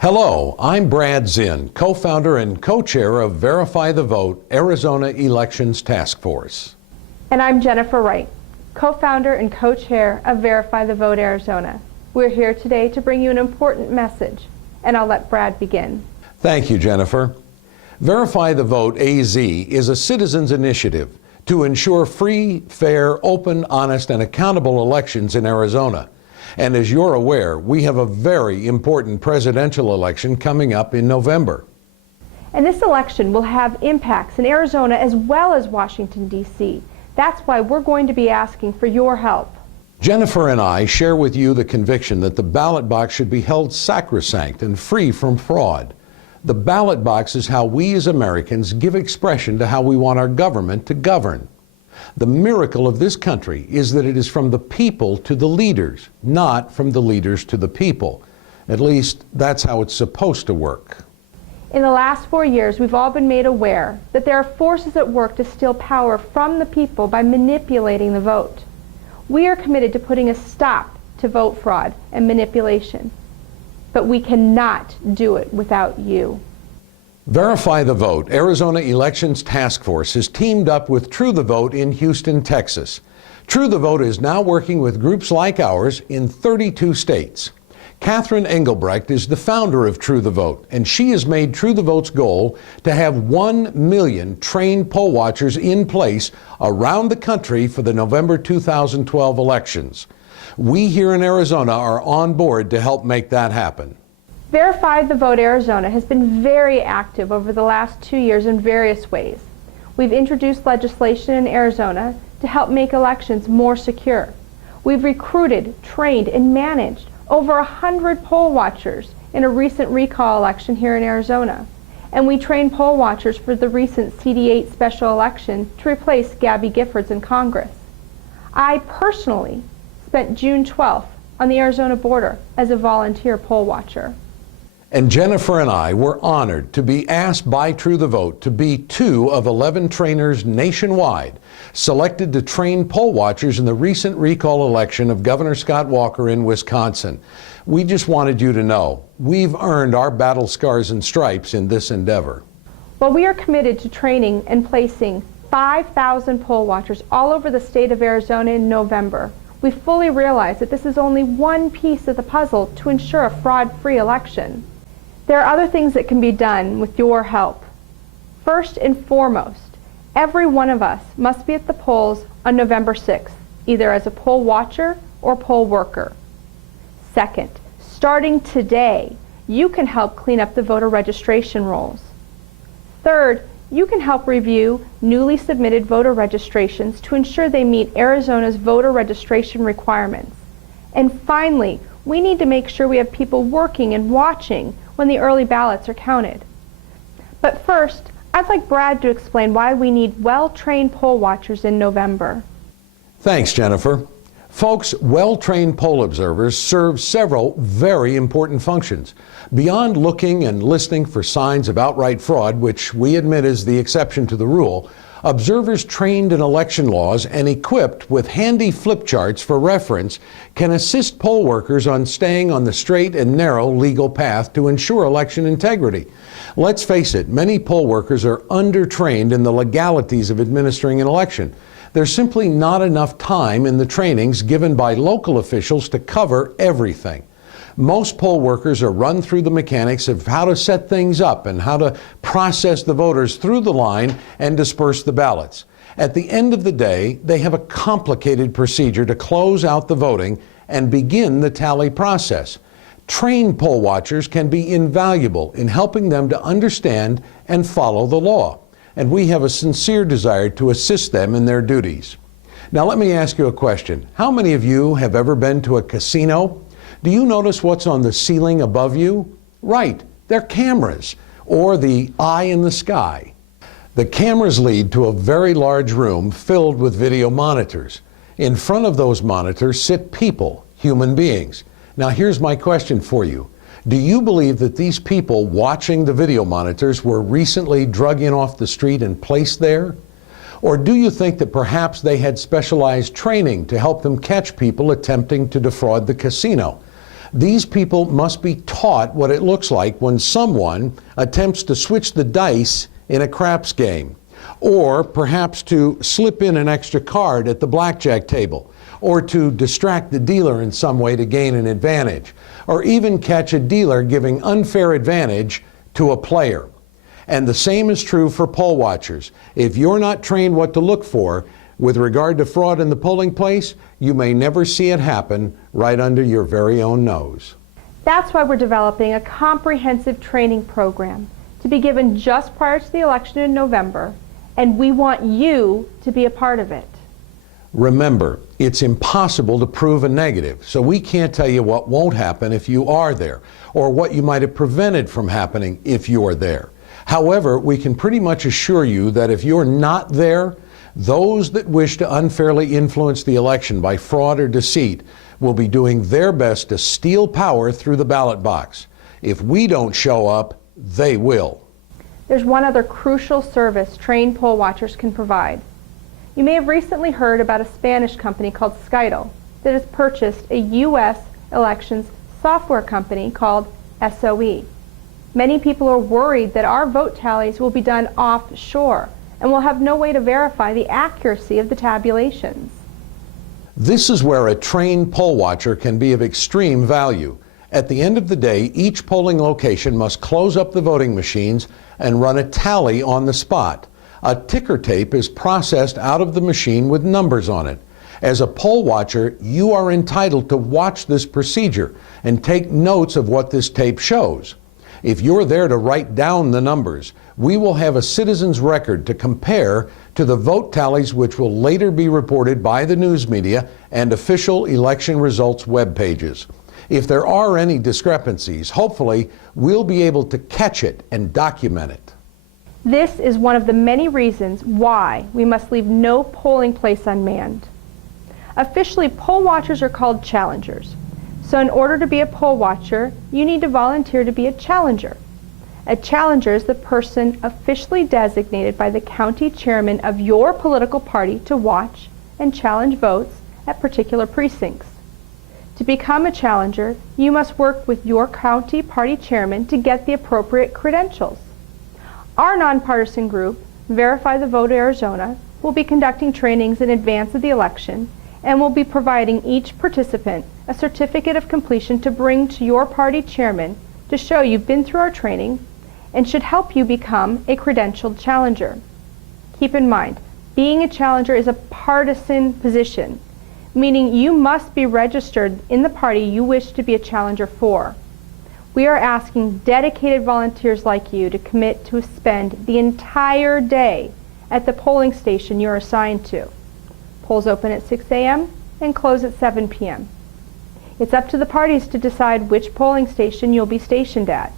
Hello, I'm Brad Zinn, co-founder and co-chair of Verify the Vote Arizona Elections Task Force. And I'm Jennifer Wright, co-founder and co-chair of Verify the Vote Arizona. We're here today to bring you an important message, and I'll let Brad begin. Thank you, Jennifer. Verify the Vote AZ is a citizens' initiative to ensure free, fair, open, honest, and accountable elections in Arizona. And as you're aware, we have a very important presidential election coming up in November. And this election will have impacts in Arizona as well as Washington, D.C. That's why we're going to be asking for your help. Jennifer and I share with you the conviction that the ballot box should be held sacrosanct and free from fraud. The ballot box is how we as Americans give expression to how we want our government to govern. The miracle of this country is that it is from the people to the leaders, not from the leaders to the people. At least, that's how it's supposed to work. In the last 4 years, we've all been made aware that there are forces at work to steal power from the people by manipulating the vote. We are committed to putting a stop to vote fraud and manipulation, but we cannot do it without you. Verify the Vote Arizona Elections Task Force has teamed up with True the Vote in Houston, Texas. True the Vote is now working with groups like ours in 32 states. Catherine Engelbrecht is the founder of True the Vote, and she has made True the Vote's goal to have 1 million trained poll watchers in place around the country for the November 2012 elections. We here in Arizona are on board to help make that happen. Verify the Vote Arizona has been very active over the last 2 years in various ways. We've introduced legislation in Arizona to help make elections more secure. We've recruited, trained, and managed over 100 poll watchers in a recent recall election here in Arizona. And we trained poll watchers for the recent CD8 special election to replace Gabby Giffords in Congress. I personally spent June 12th on the Arizona border as a volunteer poll watcher. And Jennifer and I were honored to be asked by True the Vote to be 2 of 11 trainers nationwide selected to train poll watchers in the recent recall election of Governor Scott Walker in Wisconsin. We just wanted you to know we've earned our battle scars and stripes in this endeavor. Well, we are committed to training and placing 5,000 poll watchers all over the state of Arizona in November. We fully realize that this is only one piece of the puzzle to ensure a fraud-free election. There are other things that can be done with your help. First and foremost, every one of us must be at the polls on November 6th, either as a poll watcher or poll worker. Second, starting today, you can help clean up the voter registration rolls. Third, you can help review newly submitted voter registrations to ensure they meet Arizona's voter registration requirements. And finally, we need to make sure we have people working and watching when the early ballots are counted. But first, I'd like Brad to explain why we need well-trained poll watchers in November. Thanks, Jennifer. Folks, well-trained poll observers serve several very important functions. Beyond looking and listening for signs of outright fraud, which we admit is the exception to the rule, observers trained in election laws and equipped with handy flip charts for reference can assist poll workers on staying on the straight and narrow legal path to ensure election integrity. Let's face it, many poll workers are undertrained in the legalities of administering an election. There's simply not enough time in the trainings given by local officials to cover everything. Most poll workers are run through the mechanics of how to set things up and how to process the voters through the line and disperse the ballots. At the end of the day, they have a complicated procedure to close out the voting and begin the tally process. Trained poll watchers can be invaluable in helping them to understand and follow the law, and we have a sincere desire to assist them in their duties. Now let me ask you a question. How many of you have ever been to a casino? Do you notice what's on the ceiling above you? Right, they're cameras, or the eye in the sky. The cameras lead to a very large room filled with video monitors. In front of those monitors sit people, human beings. Now here's my question for you. Do you believe that these people watching the video monitors were recently drug in off the street and placed there? Or do you think that perhaps they had specialized training to help them catch people attempting to defraud the casino? These people must be taught what it looks like when someone attempts to switch the dice in a craps game, or perhaps to slip in an extra card at the blackjack table, or to distract the dealer in some way to gain an advantage, or even catch a dealer giving unfair advantage to a player. And the same is true for poll watchers. If you're not trained what to look for with regard to fraud in the polling place, you may never see it happen right under your very own nose. That's why we're developing a comprehensive training program to be given just prior to the election in November, and we want you to be a part of it. Remember, it's impossible to prove a negative, so we can't tell you what won't happen if you are there, or what you might have prevented from happening if you are there. However, we can pretty much assure you that if you're not there, those that wish to unfairly influence the election by fraud or deceit will be doing their best to steal power through the ballot box. If we don't show up, they will. There's one other crucial service trained poll watchers can provide. You may have recently heard about a Spanish company called Scytl that has purchased a U.S. elections software company called SOE. Many people are worried that our vote tallies will be done offshore and will have no way to verify the accuracy of the tabulations. This is where a trained poll watcher can be of extreme value. At the end of the day, each polling location must close up the voting machines and run a tally on the spot. A ticker tape is processed out of the machine with numbers on it. As a poll watcher, you are entitled to watch this procedure and take notes of what this tape shows. If you're there to write down the numbers, we will have a citizen's record to compare to the vote tallies, which will later be reported by the news media and official election results web pages. If there are any discrepancies, hopefully we'll be able to catch it and document it. This is one of the many reasons why we must leave no polling place unmanned. Officially, poll watchers are called challengers. So in order to be a poll watcher, you need to volunteer to be a challenger. A challenger is the person officially designated by the county chairman of your political party to watch and challenge votes at particular precincts. To become a challenger, you must work with your county party chairman to get the appropriate credentials. Our nonpartisan group, Verify the Vote Arizona, will be conducting trainings in advance of the election and will be providing each participant a certificate of completion to bring to your party chairman to show you've been through our training and should help you become a credentialed challenger. Keep in mind, being a challenger is a partisan position, meaning you must be registered in the party you wish to be a challenger for. We are asking dedicated volunteers like you to commit to spend the entire day at the polling station you're assigned to. Polls open at 6 a.m. and close at 7 p.m. It's up to the parties to decide which polling station you'll be stationed at,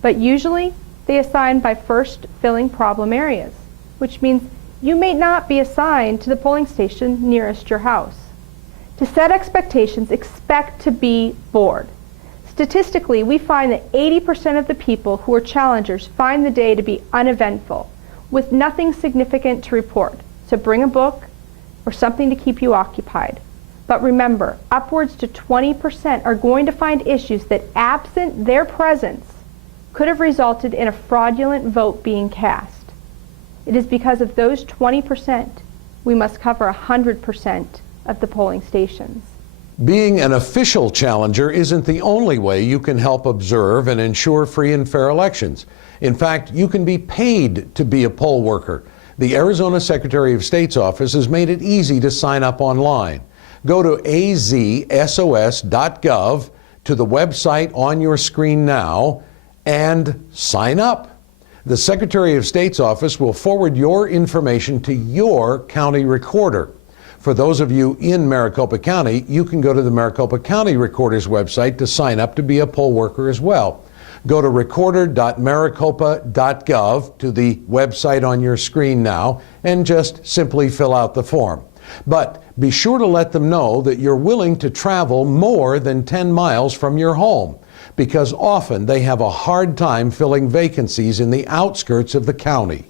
but usually they assign by first filling problem areas, which means you may not be assigned to the polling station nearest your house. To set expectations, expect to be bored. Statistically, we find that 80% of the people who are challengers find the day to be uneventful, with nothing significant to report. So bring a book or something to keep you occupied. But remember, upwards to 20% are going to find issues that, absent their presence, could have resulted in a fraudulent vote being cast. It is because of those 20% we must cover 100% of the polling stations. Being an official challenger isn't the only way you can help observe and ensure free and fair elections. In fact, you can be paid to be a poll worker. The Arizona Secretary of State's office has made it easy to sign up online. Go to azsos.gov, to the website on your screen now, and sign up. The Secretary of State's office will forward your information to your county recorder. For those of you in Maricopa County, you can go to the Maricopa County Recorder's website to sign up to be a poll worker as well. Go to recorder.maricopa.gov, to the website on your screen now, and just simply fill out the form. But be sure to let them know that you're willing to travel more than 10 miles from your home, because often they have a hard time filling vacancies in the outskirts of the county.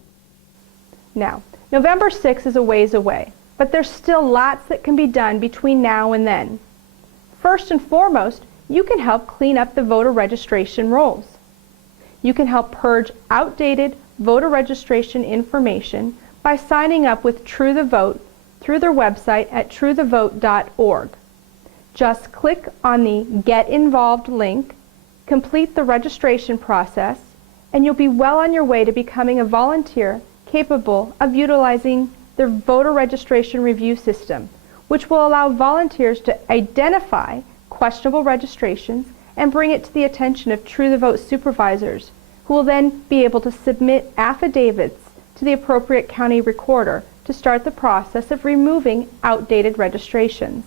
Now, November 6th is a ways away, but there's still lots that can be done between now and then. First and foremost, you can help clean up the voter registration rolls. You can help purge outdated voter registration information by signing up with True the Vote through their website at truethevote.org. Just click on the Get Involved link, complete the registration process, and you'll be well on your way to becoming a volunteer capable of utilizing their voter registration review system, which will allow volunteers to identify questionable registrations and bring it to the attention of True the Vote supervisors, who will then be able to submit affidavits to the appropriate county recorder to start the process of removing outdated registrations.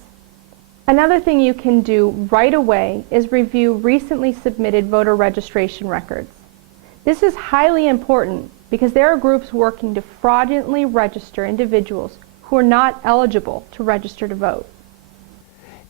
Another thing you can do right away is review recently submitted voter registration records. This is highly important because there are groups working to fraudulently register individuals who are not eligible to register to vote.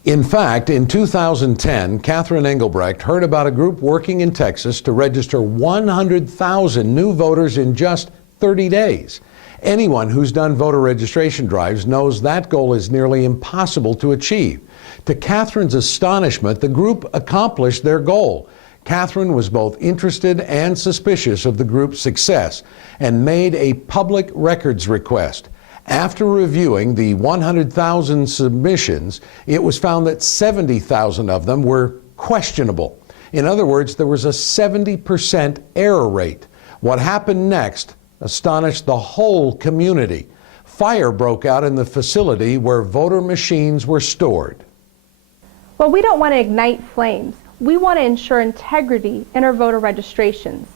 In fact, in 2010, Catherine Engelbrecht heard about a group working in Texas to register 100,000 new voters in just 30 days. Anyone who's done voter registration drives knows that goal is nearly impossible to achieve. To Catherine's astonishment, the group accomplished their goal. Catherine was both interested and suspicious of the group's success and made a public records request. After reviewing the 100,000 submissions, it was found that 70,000 of them were questionable. In other words, there was a 70% error rate. What happened next astonished the whole community. Fire broke out in the facility where voter machines were stored. Well, we don't want to ignite flames. We want to ensure integrity in our voter registrations.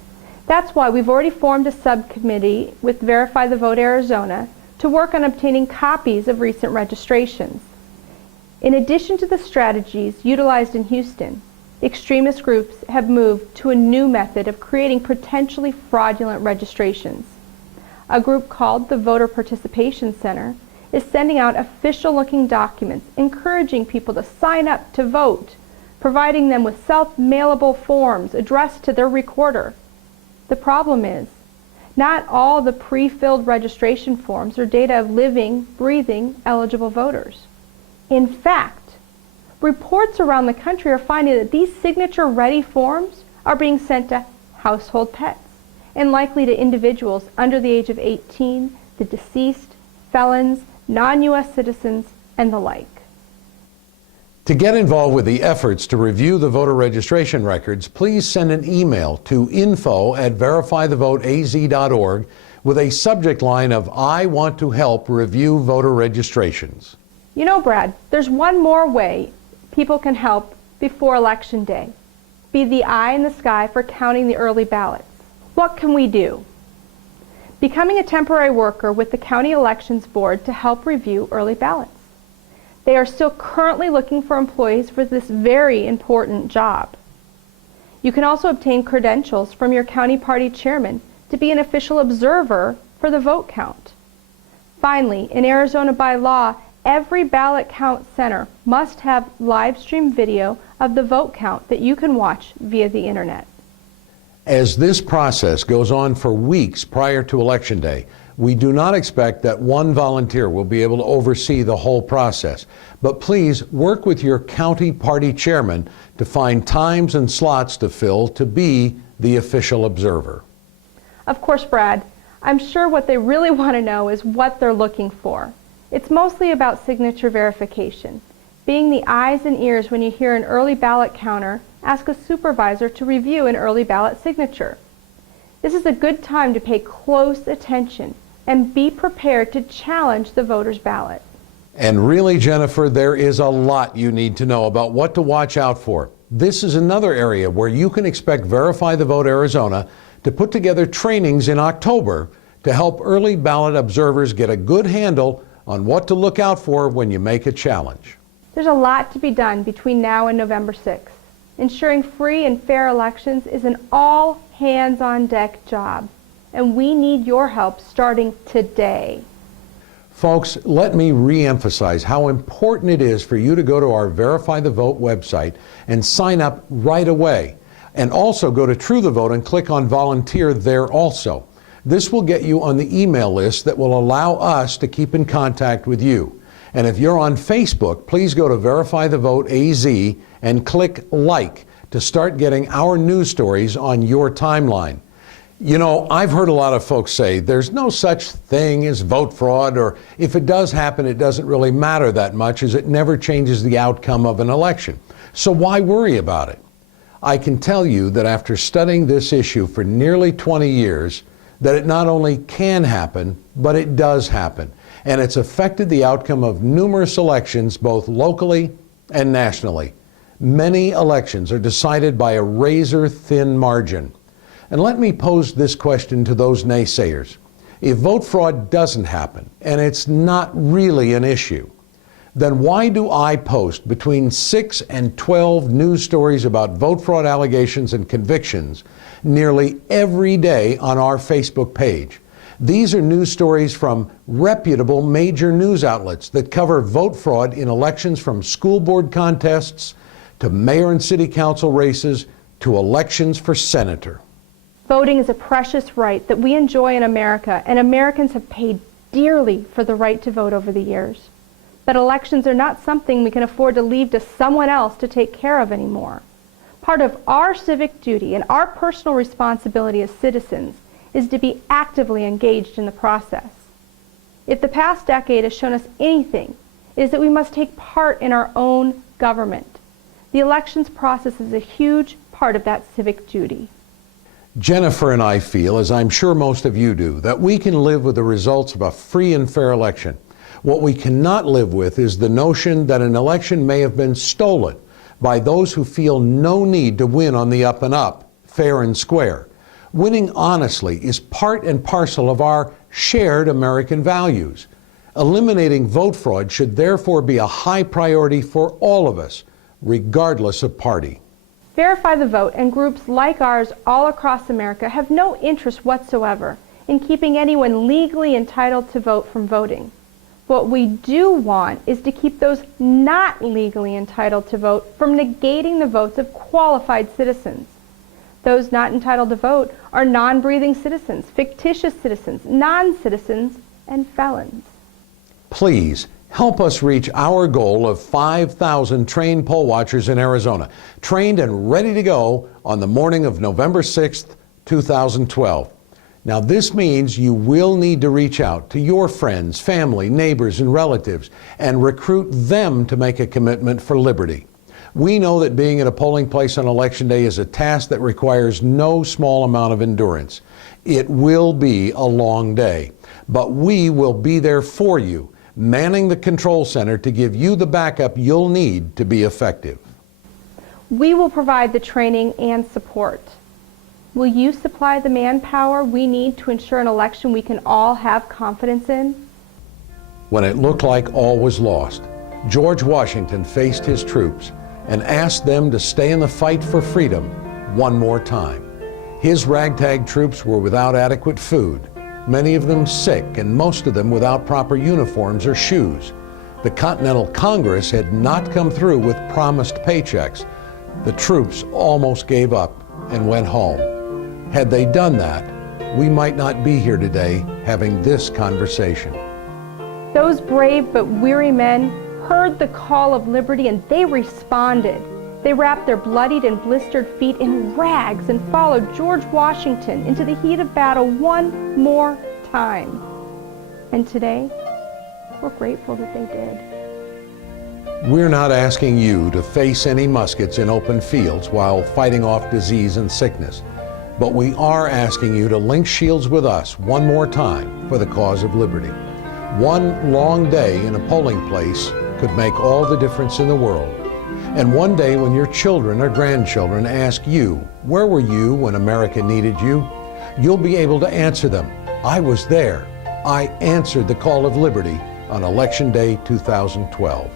That's why we've already formed a subcommittee with Verify the Vote Arizona to work on obtaining copies of recent registrations. In addition to the strategies utilized in Houston, extremist groups have moved to a new method of creating potentially fraudulent registrations. A group called the Voter Participation Center is sending out official-looking documents encouraging people to sign up to vote, providing them with self-mailable forms addressed to their recorder. The problem is, not all the pre-filled registration forms are data of living, breathing, eligible voters. In fact, reports around the country are finding that these signature-ready forms are being sent to household pets and likely to individuals under the age of 18, the deceased, felons, non-U.S. citizens, and the like. To get involved with the efforts to review the voter registration records, please send an email to info@verifythevoteaz.org with a subject line of "I want to help review voter registrations." You know, Brad, there's one more way people can help before Election Day. Be the eye in the sky for counting the early ballots. What can we do? Becoming a temporary worker with the County Elections Board to help review early ballots. They are still currently looking for employees for this very important job. You can also obtain credentials from your county party chairman to be an official observer for the vote count. Finally, in Arizona by law, every ballot count center must have live stream video of the vote count that you can watch via the internet. As this process goes on for weeks prior to Election Day, we do not expect that one volunteer will be able to oversee the whole process, but please work with your county party chairman to find times and slots to fill to be the official observer. Of course, Brad, I'm sure what they really want to know is what they're looking for. It's mostly about signature verification. Being the eyes and ears when you hear an early ballot counter ask a supervisor to review an early ballot signature. This is a good time to pay close attention and be prepared to challenge the voter's ballot. And really, Jennifer, there is a lot you need to know about what to watch out for. This is another area where you can expect Verify the Vote Arizona to put together trainings in October to help early ballot observers get a good handle on what to look out for when you make a challenge. There's a lot to be done between now and November 6th. Ensuring free and fair elections is an all-hands-on-deck job, and we need your help starting today. Folks, let me re-emphasize how important it is for you to go to our Verify the Vote website and sign up right away. And also go to True the Vote and click on Volunteer there also. This will get you on the email list that will allow us to keep in contact with you. And if you're on Facebook, please go to Verify the Vote AZ and click like to start getting our news stories on your timeline. You know, I've heard a lot of folks say there's no such thing as vote fraud, or if it does happen, it doesn't really matter that much as it never changes the outcome of an election. So why worry about it? I can tell you that after studying this issue for nearly 20 years, that it not only can happen, but it does happen. And it's affected the outcome of numerous elections, both locally and nationally. Many elections are decided by a razor-thin margin. And let me pose this question to those naysayers. If vote fraud doesn't happen, and it's not really an issue, then why do I post between 6 and 12 news stories about vote fraud allegations and convictions nearly every day on our Facebook page? These are news stories from reputable major news outlets that cover vote fraud in elections, from school board contests to mayor and city council races to elections for senator. Voting is a precious right that we enjoy in America, and Americans have paid dearly for the right to vote over the years. But elections are not something we can afford to leave to someone else to take care of anymore. Part of our civic duty and our personal responsibility as citizens is to be actively engaged in the process. If the past decade has shown us anything, it is that we must take part in our own government. The elections process is a huge part of that civic duty. Jennifer and I feel, as I'm sure most of you do, that we can live with the results of a free and fair election. What we cannot live with is the notion that an election may have been stolen by those who feel no need to win on the up and up, fair and square. Winning honestly is part and parcel of our shared American values. Eliminating vote fraud should therefore be a high priority for all of us, regardless of party. Verify the Vote and groups like ours all across America have no interest whatsoever in keeping anyone legally entitled to vote from voting. What we do want is to keep those not legally entitled to vote from negating the votes of qualified citizens. Those not entitled to vote are non-breathing citizens, fictitious citizens, non-citizens, and felons. Please help us reach our goal of 5,000 trained poll watchers in Arizona, trained and ready to go on the morning of November 6th, 2012. Now, this means you will need to reach out to your friends, family, neighbors, and relatives and recruit them to make a commitment for liberty. We know that being at a polling place on Election Day is a task that requires no small amount of endurance. It will be a long day, but we will be there for you, manning the control center to give you the backup you'll need to be effective. We will provide the training and support. Will you supply the manpower we need to ensure an election we can all have confidence in? When it looked like all was lost, George Washington faced his troops and asked them to stay in the fight for freedom one more time. His ragtag troops were without adequate food, many of them sick, and most of them without proper uniforms or shoes. The Continental Congress had not come through with promised paychecks. The troops almost gave up and went home. Had they done that, we might not be here today having this conversation. Those brave but weary men heard the call of liberty and they responded. They wrapped their bloodied and blistered feet in rags and followed George Washington into the heat of battle one more time. And today, we're grateful that they did. We're not asking you to face any muskets in open fields while fighting off disease and sickness, but we are asking you to link shields with us one more time for the cause of liberty. One long day in a polling place could make all the difference in the world. And one day when your children or grandchildren ask you, where were you when America needed you? You'll be able to answer them, I was there. I answered the call of liberty on Election Day 2012.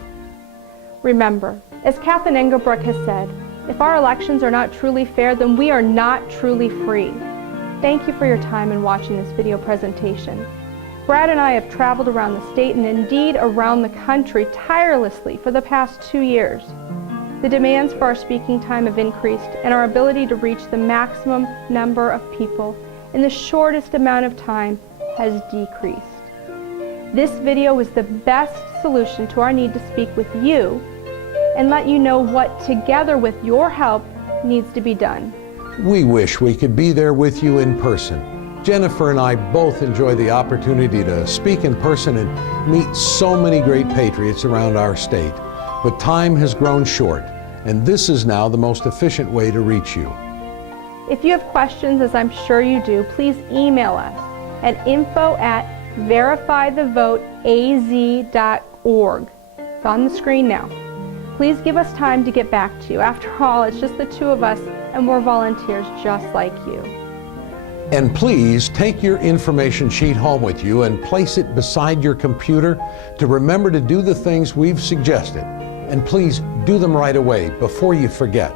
Remember, as Kathleen Engelbrecht has said, if our elections are not truly fair, then we are not truly free. Thank you for your time in watching this video presentation. Brad and I have traveled around the state and indeed around the country tirelessly for the past 2 years. The demands for our speaking time have increased and our ability to reach the maximum number of people in the shortest amount of time has decreased. This video is the best solution to our need to speak with you and let you know what, together with your help, needs to be done. We wish we could be there with you in person. Jennifer and I both enjoy the opportunity to speak in person and meet so many great patriots around our state. But time has grown short, and this is now the most efficient way to reach you. If you have questions, as I'm sure you do, please email us at info@verifythevoteaz.org. It's on the screen now. Please give us time to get back to you. After all, it's just the two of us, and we're volunteers just like you. And please take your information sheet home with you and place it beside your computer to remember to do the things we've suggested. And please do them right away before you forget.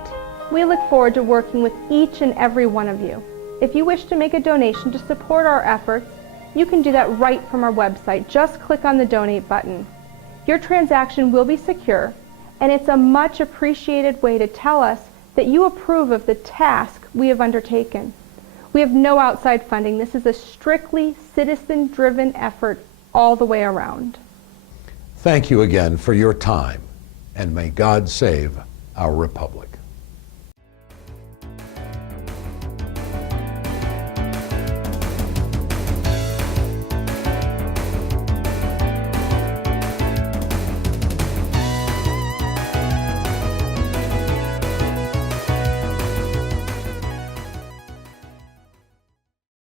We look forward to working with each and every one of you. If you wish to make a donation to support our efforts, you can do that right from our website. Just click on the donate button. Your transaction will be secure, and it's a much appreciated way to tell us that you approve of the task we have undertaken. We have no outside funding. This is a strictly citizen-driven effort all the way around. Thank you again for your time, and may God save our republic.